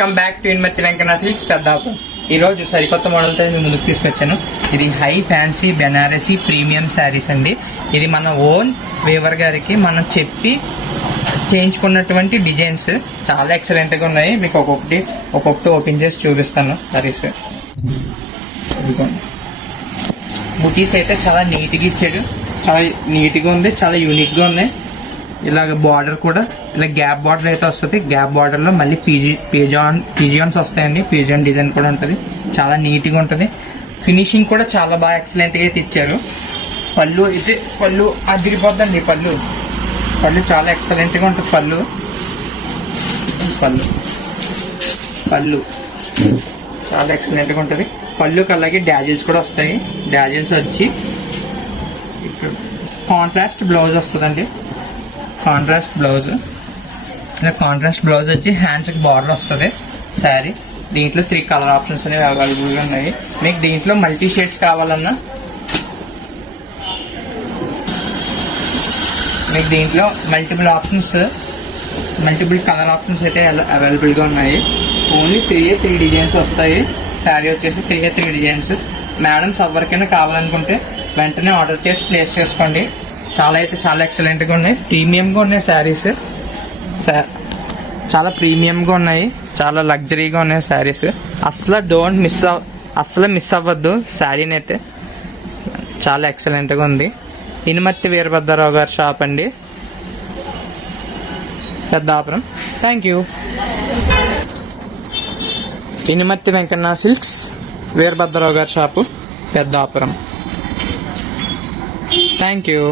Come back to Inmathi Venkanna silks పెద్దాపు. ఈరోజు సరికొత్త మోడల్తో మీ ముందుకు తీసుకొచ్చాను. ఇది high fancy Banarasi premium sarees అండి. ఇది మన ఓన్ వేవర్ గారికి మనం చెప్పి చేయించుకున్నటువంటి డిజైన్స్ చాలా ఎక్సలెంట్గా ఉన్నాయి. మీకు ఒక్కొక్కటి ఓపెన్ చేసి చూపిస్తాను శారీస్. బుటీస్ అయితే చాలా నీట్గా ఇచ్చాడు, చాలా నీట్గా ఉంది, చాలా యూనిక్గా ఉన్నాయి. ఇలాగ బార్డర్ కూడా ఇలా గ్యాప్ బార్డర్ అయితే వస్తుంది. గ్యాప్ బార్డర్లో మళ్ళీ పీజియాన్స్ వస్తాయండి. పీజియాన్ డిజైన్ కూడా ఉంటుంది, చాలా నీట్గా ఉంటుంది. ఫినిషింగ్ కూడా చాలా బాగా ఎక్సలెంట్గా అయితే ఇచ్చారు. పళ్ళు అదిరిపోద్దండి. పళ్ళు చాలా ఎక్సలెంట్గా ఉంటుంది. పళ్ళు చాలా ఎక్సలెంట్గా ఉంటుంది. పళ్ళుకి అలాగే డాజిల్స్ కూడా వస్తాయి. డాజిల్స్ వచ్చి ఇక్కడ కాంట్రాస్ట్ బ్లౌజ్ వస్తుందండి. కాంట్రాస్ట్ బ్లౌజ్ వచ్చి హ్యాండ్స్కి బార్డర్ వస్తుంది శారీ. దీంట్లో 3 కలర్ ఆప్షన్స్ అనేవి అవైలబుల్గా ఉన్నాయి. మీకు దీంట్లో మల్టీ షేడ్స్ కావాలన్నా మీకు దీంట్లో మల్టిపుల్ కలర్ ఆప్షన్స్ అయితే అవైలబుల్గా ఉన్నాయి. ఓన్లీ 3 డిజైన్స్ వస్తాయి. శారీ వచ్చేసి 3 డిజైన్స్. మేడమ్స్ ఎవరికైనా కావాలనుకుంటే వెంటనే ఆర్డర్ చేసి ప్లేస్ చేసుకోండి. చాలా ఎక్సలెంట్గా ఉన్నాయి. ప్రీమియంగా ఉన్నాయి శారీస్, చాలా ప్రీమియంగా ఉన్నాయి, చాలా లగ్జరీగా ఉన్నాయి శారీస్. అస్సలు మిస్ అవ్వద్దు శారీని అయితే. చాలా ఎక్సలెంట్గా ఉంది. ఇనుమత్తి వీరభద్రరావు గారి షాప్ అండి, Peddapuram. Thank you. Inumatti Venkanna silks, Veerabhadrarao గారి షాపు, పెద్దాపురం. Thank you.